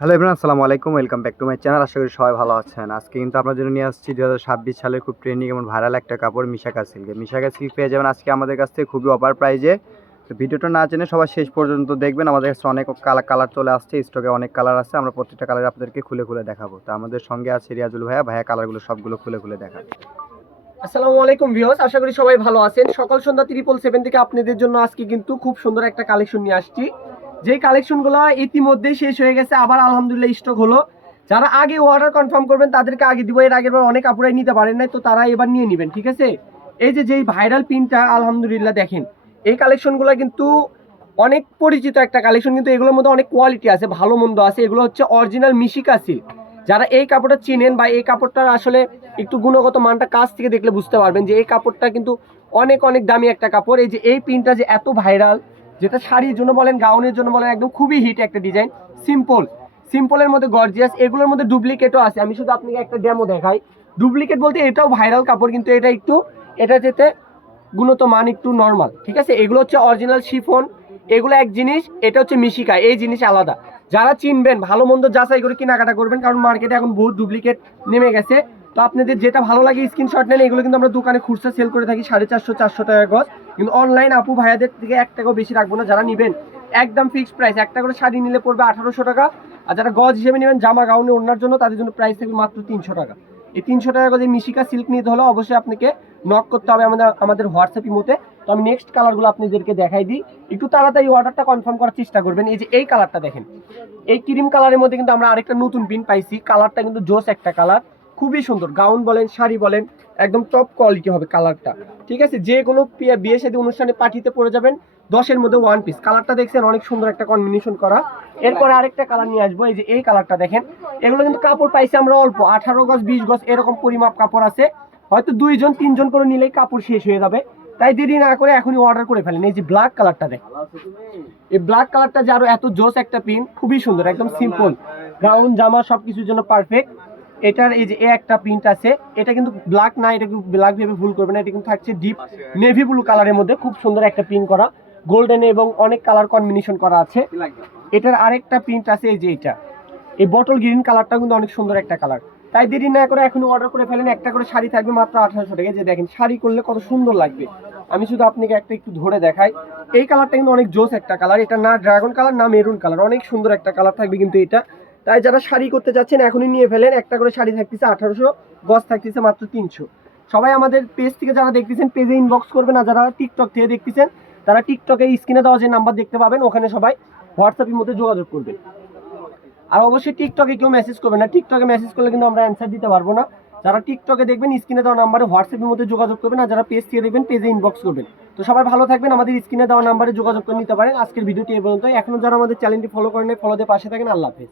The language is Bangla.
হ্যালো এভরিওয়ান, আসসালামু আলাইকুম। Welcome back to my channel. আশা করি সবাই ভালো আছেন। আজকে কিন্তু আপনার জন্য নিয়ে আসছি 2026 সালের খুব ট্রেন্ডিং এবং ভাইরাল একটা কাপড় মিশাকা সিল্কের। মিশাকা সিল্ক পেয়ে যাবেন আজকে আমাদের কাছ থেকে খুবই অফার প্রাইজে। তো ভিডিওটা না জেনে সবাই শেষ পর্যন্ত দেখবেন। আমাদের কাছে অনেক কালার চলে আসছে, স্টকে অনেক কালার আছে। আমরা প্রত্যেকটা কালার আপনাদেরকে খুলে খুলে দেখাবো। তো আমাদের সঙ্গে আছে রিয়াজুল ভাইয়া কালারগুলো সবগুলো খুলে খুলে দেখাবে। আসসালামু আলাইকুম ভিউয়ার্স, আশা করি সবাই ভালো আছেন। সকাল সন্ধ্যা 777 থেকে আপনাদের জন্য আজকে কিন্তু খুব সুন্দর একটা কালেকশন নিয়ে আসছি। যেই কালেকশনগুলো ইতিমধ্যে শেষ হয়ে গেছে, আবার আলহামদুলিল্লাহ স্টক হলো। যারা আগে অর্ডার কনফার্ম করবেন তাদেরকে আগে দিব। এর আগের বার অনেক আপুরাই নিতে পারেন নাই, তো তারা এবার নিয়ে নেবেন, ঠিক আছে। এই যে যেই ভাইরাল পিনটা আলহামদুলিল্লাহ দেখেন, এই কালেকশনগুলো কিন্তু অনেক পরিচিত একটা কালেকশন, কিন্তু এগুলোর মধ্যে অনেক কোয়ালিটি আছে, ভালো মন্দ আছে। এগুলো হচ্ছে অরিজিনাল মিশিকা সিল্ক। যারা এই কাপড়টা চিনেন বা এই কাপড়টার আসলে একটু গুণগত মানটা কাছ থেকে দেখলে বুঝতে পারবেন যে এই কাপড়টা কিন্তু অনেক অনেক দামি একটা কাপড়। এই যে এই প্রিন্টটা যে এত ভাইরাল, যেটা শাড়ির জন্য বলেন, গাউনের জন্য বলেন, একদম খুবই হিট একটা ডিজাইন। সিম্পলের মধ্যে গর্জিয়াস। এগুলোর মধ্যে ডুপ্লিকেটও আছে, আমি শুধু আপনাকে একটা ডেমো দেখাই। ডুপ্লিকেট বলতে এটাও ভাইরাল কাপড়, কিন্তু এটা যেতে গুণগত মান একটু নর্মাল, ঠিক আছে। এগুলো হচ্ছে অরিজিনাল শিফন, এগুলো এক জিনিস, এটা হচ্ছে মিশিকা, এই জিনিস আলাদা। যারা চিনবেন ভালো মন্দ যাচাই করে কেনাকাটা করবেন, কারণ মার্কেটে এখন বহুত ডুপ্লিকেট নেমে গেছে। তো আপনাদের যেটা ভালো লাগে স্ক্রিনশট নেন। এগুলো কিন্তু আমরা দোকানে খুচরা সেল করে থাকি 450-400 টাকা গজ, কিন্তু অনলাইন আপু ভাইয়াদের থেকে 1 টাকাও বেশি রাখবো না। যারা নেবেন একদম ফিক্সড প্রাইস, একটা করে শাড়ি নিলে পড়বে 1800 টাকা। আর যারা গজ হিসেবে নেবেন জামা গাউনে ওড়নার জন্য, তাদের জন্য প্রাইস থাকবে মাত্র 300 টাকা। এই 300 টাকা গজে মিশিকা সিল্ক নিতে হলে অবশ্যই আপনাকে নক করতে হবে আমাদের হোয়াটসঅ্যাপ ইমোতে। তো আমি নেক্সট কালারগুলো আপনাদেরকে দেখাই দিই, একটু তাড়াতাড়ি অর্ডারটা কনফার্ম করার চেষ্টা করবেন। এই যে এই কালারটা দেখেন, এই ক্রিম কালারের মধ্যে কিন্তু আমরা আরেকটা নতুন পিন পাইছি। কালারটা কিন্তু জোস একটা কালার, খুবই সুন্দর। গাউন বলেন, শাড়ি বলেন, একদম টপ কোয়ালিটি হবে কালারটা, ঠিক আছে। যে কোনো বিয়ে শাদী অনুষ্ঠানে পার্টিতে পরে যাবেন, 10-এর মধ্যে 1 পিস। কালারটা দেখছেন, অনেক সুন্দর একটা কম্বিনেশন করা। এরপরে আরেকটা কালার নিয়ে আসবো, এই যে এই কালারটা দেখেন। এগুলো কিন্তু কাপড় পাইছি আমরা অল্প, 18 গজ 20 গজ এরকম পরিমাপ কাপড় আছে। হয়তো 2-3 জন করে নিলেই কাপড় শেষ হয়ে যাবে, তাই দেরি না করে এখনই অর্ডার করে ফেলেন। এই যে ব্ল্যাক কালারটা দেখেন, এই ব্ল্যাক কালারটা যে আরো এত জোস একটা পিন, খুবই সুন্দর, একদম সিম্পল, গাউন জামা সবকিছুর জন্য পারফেক্ট। এটার এই যে একটা প্রিন্ট আছে, এটা কিন্তু ব্ল্যাক না, এটা কিন্তু ব্ল্যাক ভেবে ভুল করবে না, এটা কিন্তু থাকছে ডিপ নেভি ব্লু কালারের মধ্যে, খুব সুন্দর একটা প্রিন্ট করা, গোল্ডেন এবং অনেক কালার কম্বিনেশন করা আছে। এটার আরেকটা প্রিন্ট আছে, এই যে এটা, এই বটল গ্রিন কালারটা কিন্তু অনেক সুন্দর একটা কালার। তাই দেরি না করে এখনই অর্ডার করে ফেলেন। একটা করে শাড়ি থাকবে মাত্র 1800 টাকা। যে দেখেন শাড়ি করলে কত সুন্দর লাগবে, আমি শুধু আপনাকে একটা একটু ধরে দেখাই। এই কালারটা কিন্তু অনেক জোস একটা কালার, এটা না ড্রাগন কালার না মেরুন কালার, অনেক সুন্দর একটা কালার থাকবে কিন্তু এটা। তাই যারা শাড়ি করতে যাচ্ছেন এখনই নিয়ে ফেলেন। একটা করে শাড়ি থাকতেছে 1800, গজ থাকতেছে মাত্র 300। সবাই আমাদের পেজ থেকে যারা দেখতেছেন পেজে ইনবক্স করবেন, আর যারা টিকটক থেকে দেখতেছেন তারা টিকটকে স্ক্রিনে দেওয়া যে নাম্বার দেখতে পাবেন, ওখানে সবাই হোয়াটসঅ্যাপের মধ্যে যোগাযোগ করবেন। আর অবশ্যই টিকটকে কেউ মেসেজ করবে না, টিকটকে মেসেজ করলে কিন্তু আমরা অ্যান্সার দিতে পারবো না। যারা টিকটকে দেখবেন স্ক্রিনে দেওয়া নাম্বারে হোয়াটসঅ্যাপের মধ্যে যোগাযোগ করবেন, আর যারা পেজ থেকে দেখবেন পেজে ইনবক্স করবেন। তো সবাই ভালো থাকবেন, আমাদের স্ক্রিনে দেওয়া নাম্বারে যোগাযোগ করে নিতে পারেন। আজকের ভিডিওটি এই পর্যন্ত। এখনো যারা আমাদের চ্যানেলটি ফলো করেন, ফলো দিয়ে পাশে থাকেন। আল্লাহ হাফেজ।